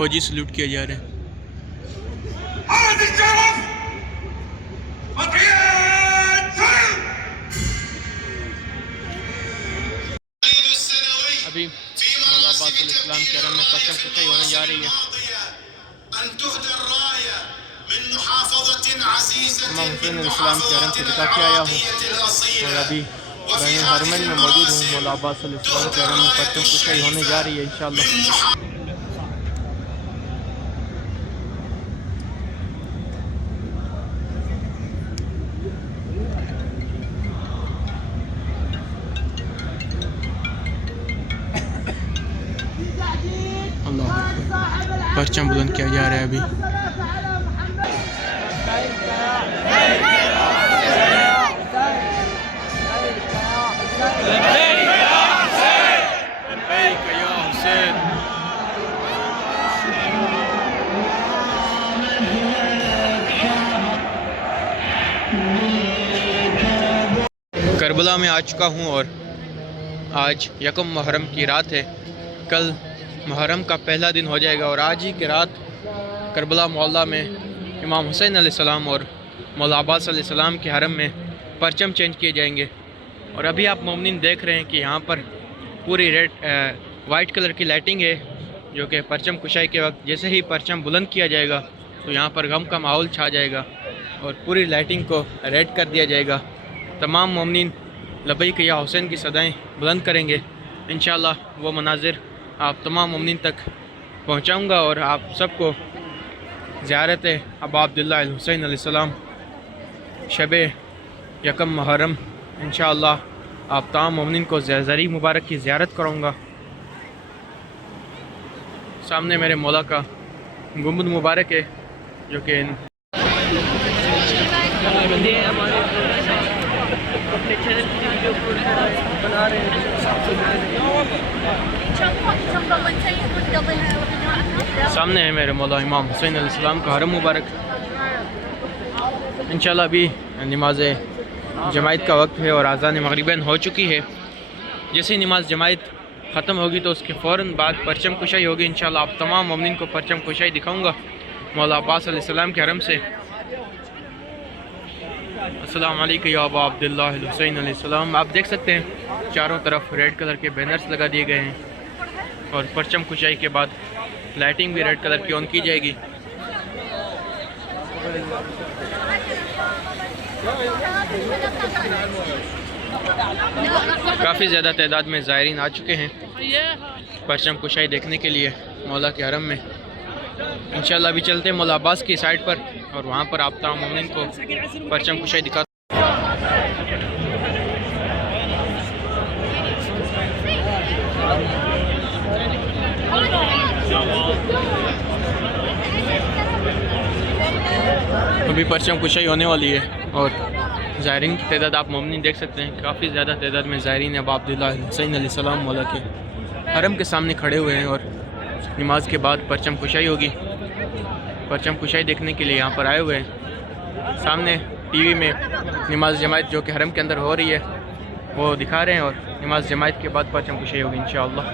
फौजी सल्यूट किया जा रहा है। अभी मौला अब्बास अलैहिस्सलाम के हरम में परचम कुशाई होने जा रही है। इमाम हुसैन अलैहिस्सलाम के हरम से दिखा के आया हूँ और अभी मैं हरमन में मौजूद हूँ। मौला अब्बास अलैहिस्सलाम के हरम में परचम कुशाई होने जा रही है इंशाअल्लाह। परचम बुलंद किया जा रहा है अभी। करबला में आ चुका हूँ और आज यकम मुहर्रम की रात है। कल मुहर्रम का पहला दिन हो जाएगा और आज ही की रात करबला मोहल्ला में इमाम हुसैन अलैहिस्सलाम और मौला अब्बास अलैहिस्सलाम के हरम में परचम चेंज किए जाएंगे। और अभी आप मोमिनीन देख रहे हैं कि यहाँ पर पूरी वाइट कलर की लाइटिंग है, जो कि परचम कुशाई के वक्त जैसे ही परचम बुलंद किया जाएगा तो यहाँ पर गम का माहौल छा जाएगा और पूरी लाइटिंग को रेड कर दिया जाएगा। तमाम मोमिनीन लबैक या हुसैन की सदाएँ बुलंद करेंगे। इंशाअल्लाह वो मनाजिर आप तमाम मोमिनीन तक पहुँचाऊँगा और आप सबको ज़ियारत अबा अब्दुल्लाह अल हुसैन अलैहिस्सलाम शब यकम मुहर्रम इंशाअल्लाह आप तमाम मोमिनीन को ज़री मुबारक की ज़ियारत कराऊँगा। सामने मेरे मौला का गुंबद मुबारक है जो कि बना रहे हैं। सामने है मेरे मौला इमाम हुसैन अलैहिस्सलाम का हरम मुबारक। इंशाल्लाह अभी नमाज जमायत का वक्त है और आज़ान मगरिबन हो चुकी है। जैसे ही नमाज जमायत ख़त्म होगी तो उसके फ़ौरन बाद परचम कुशाई होगी। इंशाल्लाह आप तमाम मोमिनीन को परचम कुशाई दिखाऊंगा मौला अब्बास अलैहिस्सलाम के हरम से। अस्सलामु अलैकुम या अबा अब्दुल्लाह अल हुसैन अलैहिस्सलाम। आप देख सकते हैं चारों तरफ रेड कलर के बैनर्स लगा दिए गए हैं और परचम कुशाई के बाद लाइटिंग भी रेड कलर की ऑन की जाएगी। काफ़ी ज़्यादा तादाद में ज़ायरीन आ चुके हैं परचम कुशाई देखने के लिए मौला के हरम में। इंशाल्लाह अभी चलते हैं मौला अब्बास की साइड पर और वहाँ पर आप तमाम मोमिनीन को परचम कुशाई दिखा। अभी परचम कुशाई होने वाली है और ज़ायरीन की तादाद आप मोमिनीन देख सकते हैं। काफ़ी ज़्यादा तादाद में ज़ायरीन अबा अब्दुल्लाह हुसैन अलैहिस्सलाम मौला के हरम के सामने खड़े हुए हैं और नमाज के बाद परचम कुशाई होगी। परचम कुशाई देखने के लिए यहाँ पर आए हुए हैं। सामने टीवी में नमाज जमायत जो कि हरम के अंदर हो रही है वो दिखा रहे हैं और नमाज जमायत के बाद परचम कुशाई होगी इंशाअल्लाह।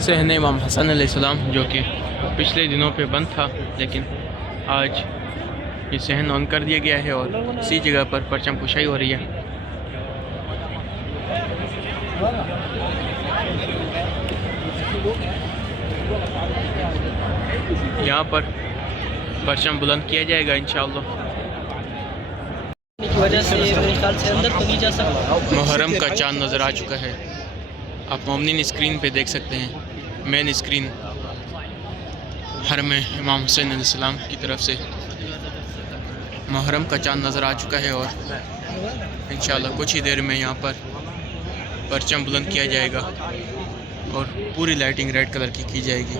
सहन इमाम हसन अलैहिस्सलाम जो कि पिछले दिनों पे बंद था, लेकिन आज ये सहन ऑन कर दिया गया है और इसी जगह पर परचम कुशाई हो रही है। यहाँ पर परचम बुलंद किया जाएगा इंशाअल्लाह। मुहर्रम का चांद नज़र आ चुका है। आप मोमिनीन स्क्रीन पे देख सकते हैं, मेन स्क्रीन हर में इमाम हुसैन अलैहिस्सलाम की तरफ से मुहर्रम का चाँद नज़र आ चुका है और इंशाअल्लाह कुछ ही देर में यहाँ पर परचम बुलंद किया जाएगा और पूरी लाइटिंग रेड कलर की जाएगी।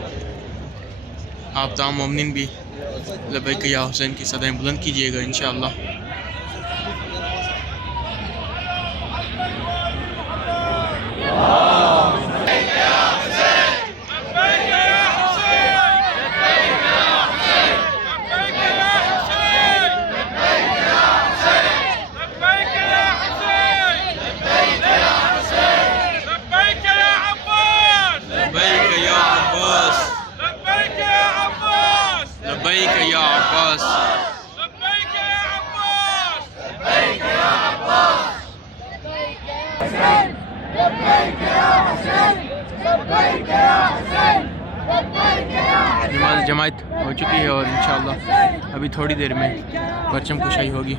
आप तमाम मोमिनीन भी लब्बैक या हुसैन की सदाएं बुलंद कीजिएगा इंशाअल्लाह। लब्बैक या अब्बास, लब्बैक या अब्बास, लब्बैक या अब्बास, लब्बैक या हुसैन, लब्बैक या हुसैन, लब्बैक या हुसैन। नमाज जमात हो चुकी है और इंशाअल्लाह अभी थोड़ी देर में परचम कुशाई होगी।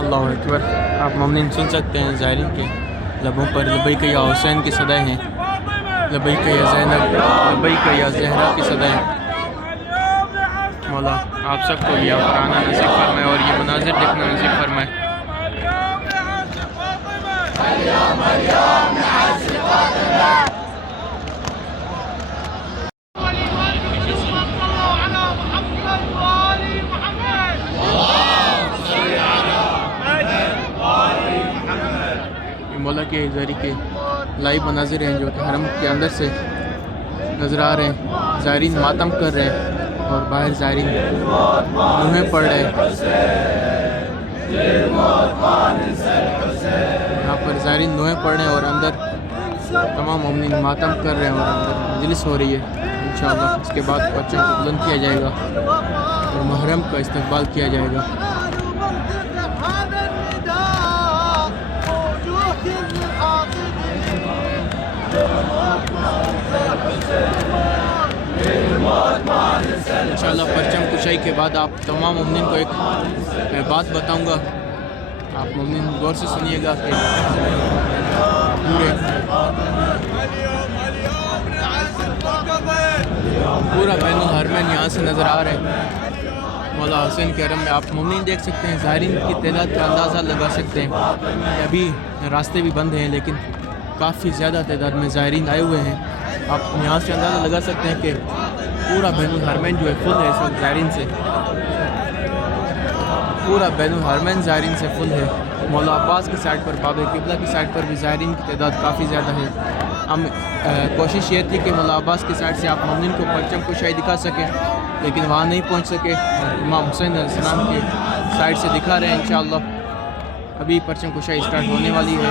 अल्लाहु अकबर। आप मोमिनीन सुन सकते हैं ज़ायरीन के लबों पर लब्बैक या हुसैन की सदाएं हैं, लब्बैक या ज़ैनब, लब्बैक या ज़हरा की सदाएं। मौला आप सबको यहाँ पर आना नसीब फरमाए और ये मनाजिर देखना नसीब फरमाए। मौला के ज़ारी के लाइव मनाजिर हैं जो कि हरम के अंदर से नज़र आ रहे हैं। ज़ायरीन मातम कर रहे हैं और बाहर ज़ायरीन मुँहें पड़ रहे हैं। यहाँ पर ज़ायरीन नुहें पड़ रहे हैं और अंदर तमाम मोमिनीन मातम कर रहे हैं और अंदर मजलिस हो रही है। इंशाअल्लाह इसके बाद परचम को बुलंद किया जाएगा और मुहर्रम का इस्तकबाल किया जाएगा। इंशाअल्लाह परचम कुशाई के बाद आप तमाम मोमिनीन को एक बात बताऊंगा। आप मोमिनीन गौर से सुनिएगा कि पूरा बैनुल हरमैन यहाँ से नज़र आ रहा है। मौला हुसैन के हरम में आप मोमिनीन देख सकते हैं। ज़ायरीन की तादाद का अंदाज़ा लगा सकते हैं। अभी रास्ते भी बंद हैं लेकिन काफ़ी ज़्यादा तादाद में ज़ायरीन आए हुए हैं। आप यहाँ से अंदाज़ा लगा सकते हैं कि पूरा बैनुल हरमैन जो है फुल है इस वक्त ज़ायरीन से। पूरा बैनुल हरमैन ज़ायरीन से फुल है। मौला अब्बास की साइड पर, बाब क़िबला की साइड पर भी ज़ायरीन की तादाद काफ़ी ज़्यादा है। हम कोशिश ये थी कि मौला अब्बास की साइड से आप मोमिनीन को परचम कुशाई दिखा सकें लेकिन वहाँ नहीं पहुँच सके। इमाम हुसैन अलैहिस्सलाम की साइड से दिखा रहे हैं। इंशाअल्लाह अभी परचम कुशाई स्टार्ट होने वाली है।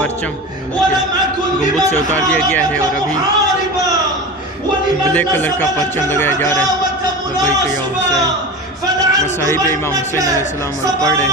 परचम गुंबद से उतार दिया गया है और अभी ब्लैक कलर का परचम लगाया जा रहा है। लब्बैक या हुसैन मसाहिब इमाम हुसैन अलैहिस्सलाम और पढ़ रहे हैं।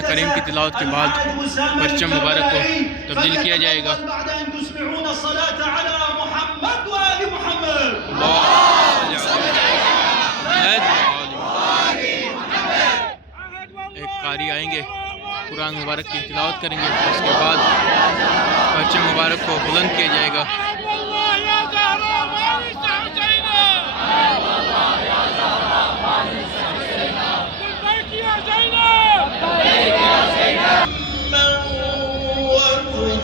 कुरान करीम की तिलावत के बाद परचम मुबारक को तब्दील किया जाएगा। एक कारी आएंगे, कुरान मुबारक की तिलावत करेंगे, उसके बाद परचम मुबारक को बुलंद किया जाएगा।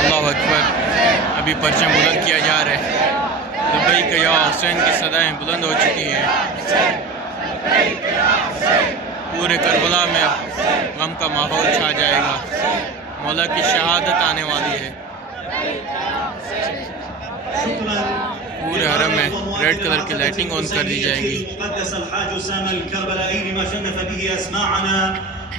अल्लाह अकबर। अभी परचम बुलंद किया जा रहा है। लब्बैक या हुसैन की सदाएं बुलंद हो चुकी हैं। पूरे करबला में अब गम का माहौल छा जाएगा। मौला की शहादत आने वाली है। पूरे हरम में रेड कलर की लाइटिंग ऑन कर दी जाएगी।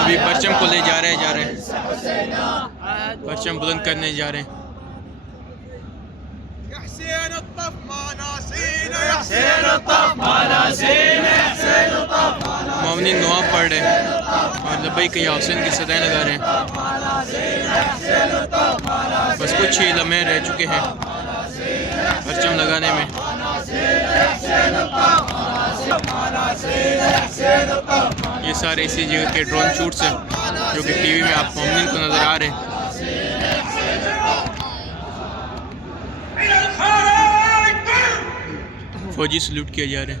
अभी परचम को ले जा रहे हैं, परचम बुलंद करने जा रहे हैं। मोमिनीन दुआ पढ़ रहे हैं और लब्बैक या हुसैन की सदाएं लगा रहे हैं। बस कुछ ही लम्हे रह चुके हैं परचम लगाने में। ये सारे इसी जगह के ड्रोन शूट्स हैं जो कि टीवी में आप मोमिनीन को नज़र आ रहे हैं। फौजी सल्यूट किया जा रहा है।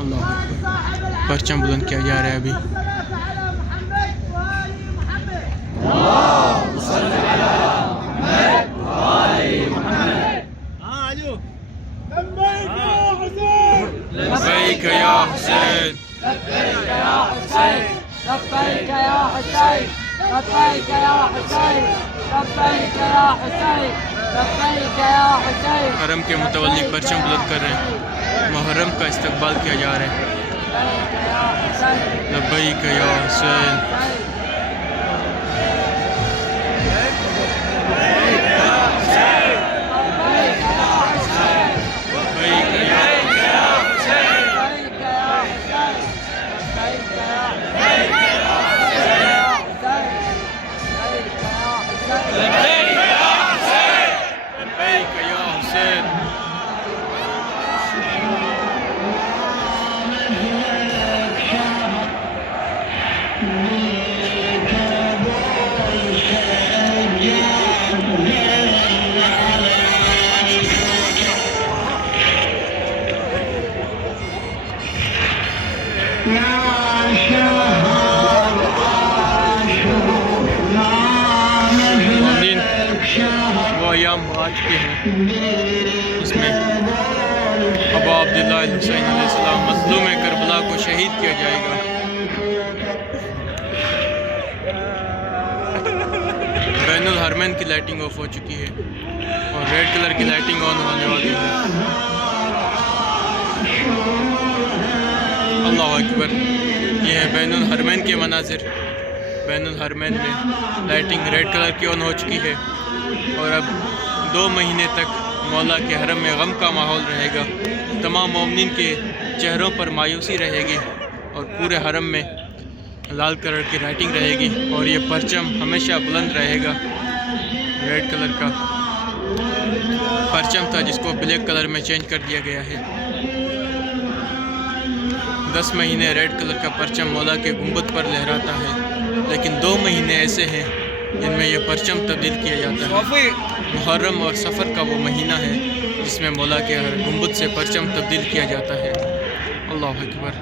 अल्लाह अकबर। परचम बुलंद किया जा रहा है अभी। लब्बैक या हुसैन, लब्बैक या हुसैन, लब्बैक या हुसैन, लब्बैक या हुसैन, लब्बैक या हुसैन, लब्बैक या हुसैन। हरम के मुतवल्ली परचम बुलंद कर रहे हैं, मुहर्रम का इस्तकबाल किया जा रहा है। लब्बैक या हुसैन, वो अयाम आ चुके हैं इसमें अबू अब्दुल्लाह हुसैन अलैहिस्सलाम मज़लूम करबला को शहीद किया जाएगा। बैनुल हरमैन की लाइटिंग ऑफ हो चुकी है और रेड कलर की लाइटिंग ऑन होने वाली है। अल्लाह अकबर। ये है बैनुल हरमैन के मनाजिर। बैनुल हरमैन में लाइटिंग रेड कलर की ऑन हो चुकी है और अब 2 महीने तक मौला के हरम में गम का माहौल रहेगा। तमाम मोमिनीन के चेहरों पर मायूसी रहेगी और पूरे हरम में लाल कलर की लाइटिंग रहेगी और ये परचम हमेशा बुलंद रहेगा। रेड कलर का परचम था जिसको ब्लैक कलर में चेंज कर दिया गया है। 10 महीने रेड कलर का परचम मौला के गुंबद पर लहराता है, लेकिन 2 महीने ऐसे हैं जिनमें यह परचम तब्दील किया जाता है। मुहर्रम और सफ़र का वो महीना है जिसमें मौला के गुंबद से परचम तब्दील किया जाता है। अल्लाह अकबर।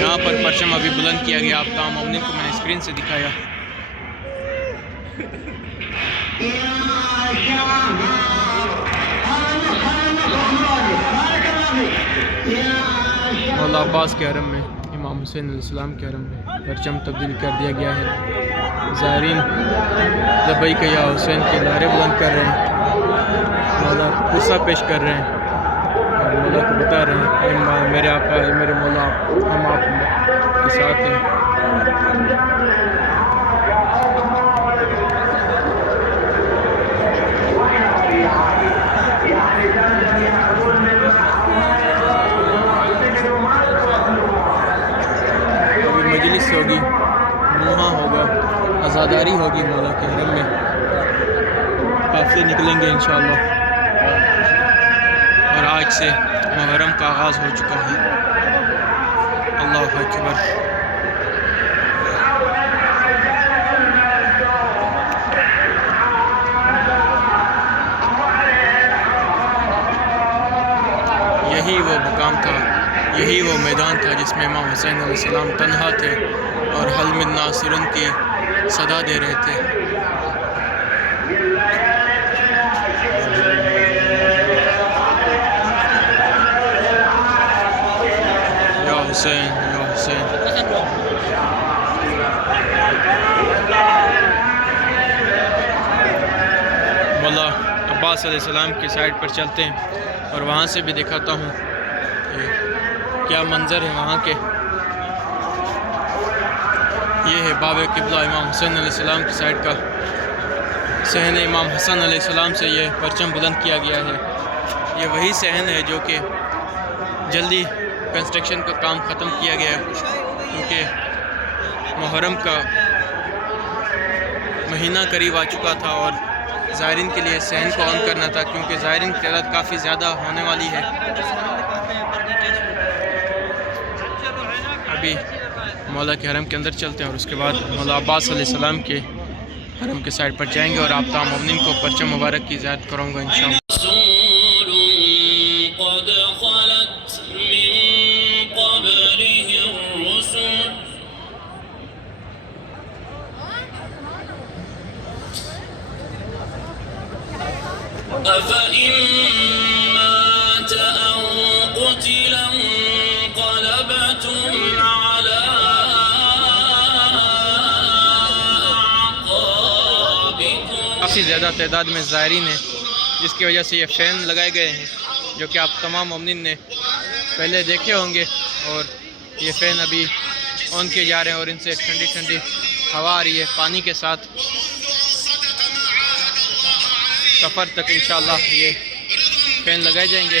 यहाँ पर परचम अभी बुलंद किया गया। आप तमाम मोमिनीन को मैंने स्क्रीन से दिखाया। मौला अब्बास के हरम में, इमाम हुसैन अलैहिस्सलाम के हरम में परचम तब्दील कर दिया गया है। ज़ायरीन लब्बैक या हुसैन के नारे बुलंद कर रहे हैं, मौला को गुस्सा पेश कर रहे हैं और मौला को बता रहे हैं मेरे आका, मेरे मौला, हम आप के साथ हैं। मजलिस होगी, मुहा होगा, आज़ादारी होगी मौला के हरम में। काफ़िले निकलेंगे इंशाअल्लाह और आज से मुहर्रम का आगाज़ हो चुका है। अल्लाह अकबर। यही वो मुकाम था, यही वो मैदान था जिसमें इमाम हुसैन अलैहिस्सलाम तन्हा थे और हल मिन नासिरुन की सदा दे रहे थे। या हुसैन, या हुसैन। मौला अब्बास अलैहिस्सलाम की साइड पर चलते हैं और वहाँ से भी दिखाता हूँ क्या मंज़र है वहाँ के। ये है बाब क़िबला इमाम हुसैन अलैहिस्सलाम की साइड का सहन इमाम हसन अलैहिस्सलाम से ये परचम बुलंद किया गया है। ये वही सहन है जो कि जल्दी कंस्ट्रक्शन का काम ख़त्म किया गया है, क्योंकि मुहर्रम का महीना करीब आ चुका था और ज़ायरीन के लिए सहन को ऑन करना था, क्योंकि ज़ायरीन की तादाद काफ़ी ज़्यादा होने वाली है। अभी मौला के हरम के अंदर चलते हैं और उसके बाद मौला अब्बास अलैहिस्सलाम के हरम के साइड पर जाएंगे और आप तमाम मोमिनीन को परचम मुबारक की ज़ियारत करूँगा इंशाअल्लाह। काफ़ी ज़्यादा तादाद में ज़ायरीन है, जिसकी वजह से ये फ़ैन लगाए गए हैं जो कि आप तमाम मोमिनीन ने पहले देखे होंगे। और ये फ़ैन अभी ऑन किए जा रहे हैं और इनसे ठंडी ठंडी हवा आ रही है पानी के साथ। सफ़र तक इंशाअल्लाह ये फ़ैन लगाए जाएंगे।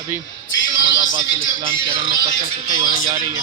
अभी मौला अब्बास अलैहिस्सलाम के हरम में परचम कुशाई होने जा रही है।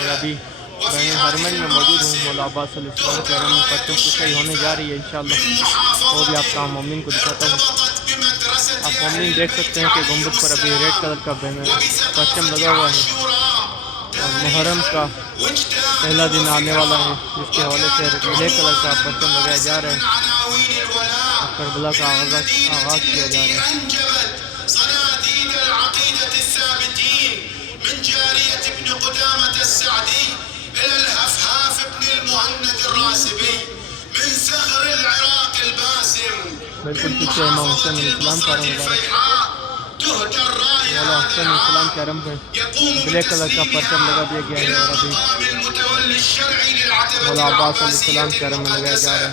और अभी मैं हरमैन में मौजूद हूँ। मौला अब्बास अलैहिस्सलाम के हरम में परचम कुशाई होने जा रही है इंशाअल्लाह। वो भी आप तमाम मोमिनीन को दिखाता हूँ। आप मोमिनीन देख सकते हैं कि गुंबद पर अभी रेड कलर का बैनर परचम लगा हुआ है और मुहर्रम का पहला दिन आने वाला है, जिसके हवाले से नीले कलर का परचम लगाया जा रहा है और करबला का आगाज़ किया जा रहा है। बिल्कुल पीछे इमाम हुसैन अलैहिस्सलाम का हरम मौला हुसैन अलैहिस्सलाम के हरम में ब्लैक कलर का परचम लगा दिया गया है और अभी मौला अब्बास अलैहिस्सलाम के हरम में लगाया जा रहा है।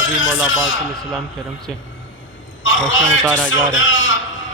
अभी मौला अब्बास अलैहिस्सलाम के हरम से परचम उतारा जा रहा है।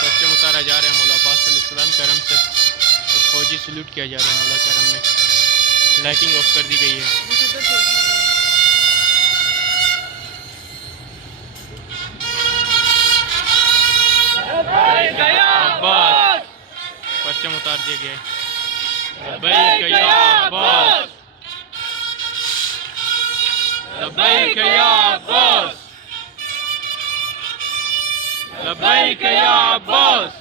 परचम उतारा जा रहा है मौला अब्बास अलैहिस्सलाम के हरम से और फौजी सल्यूट किया जा रहा है। मौला के हरम में लाइटिंग ऑफ कर दी गई है। अब्बास परचम उतार दिया गया है। लब्बैक या अब्बास, लब्बैक या अब्बास, लब्बैक या अब्बास,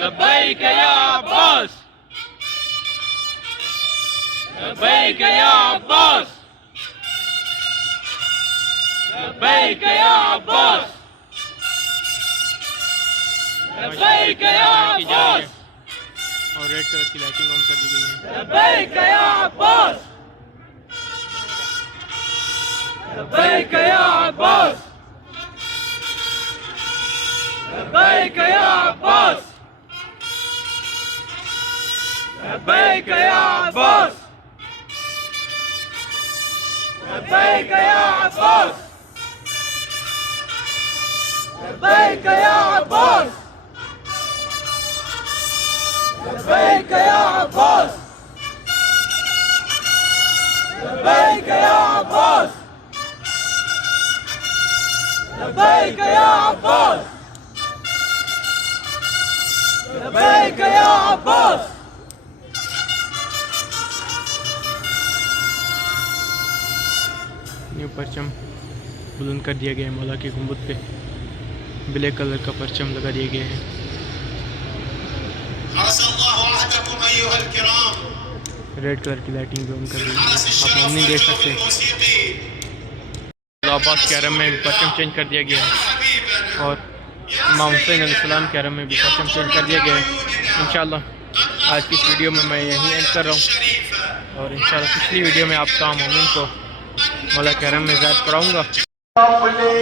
लब्बैक या अब्बास, लब्बैक या अब्बास, लब्बैक या अब्बास, लब्बैक या की जा रही है अब्बास और रेड कलर की लाइटिंग ऑन कर दी गई है। लब्बैक या अब्बास लब्बैक या अब्बास लब्बैक या अब्बास लब्बैक या अब्बास लब्बैक या अब्बास लब्बैक या अब्बास लब्बैक या अब्बास लब्बैक या अब्बास लब्बैक या अब्बास लब्बैक या अब्बास न्यू परचम बुलंद कर दिया गया है। मौला के गुंबद पे ब्लैक कलर का परचम लगा दिया गया है। रेड कलर की लाइटिंग भी ऑन कर दी गई है। आप मम्मी देख सकते हैं अब्बास के हरम में परचम चेंज कर दिया गया है और इमाम हुसैन अलैहिस्सलाम के हरम में भी परचम चेंज कर दिया गया है। इंशाल्लाह आज की इस वीडियो में मैं यहीं एंड कर रहा हूँ और इंशाल्लाह पिछली वीडियो में आप तमाम मोमिन को मौला के हरम में ज़ियारत कराऊँगा।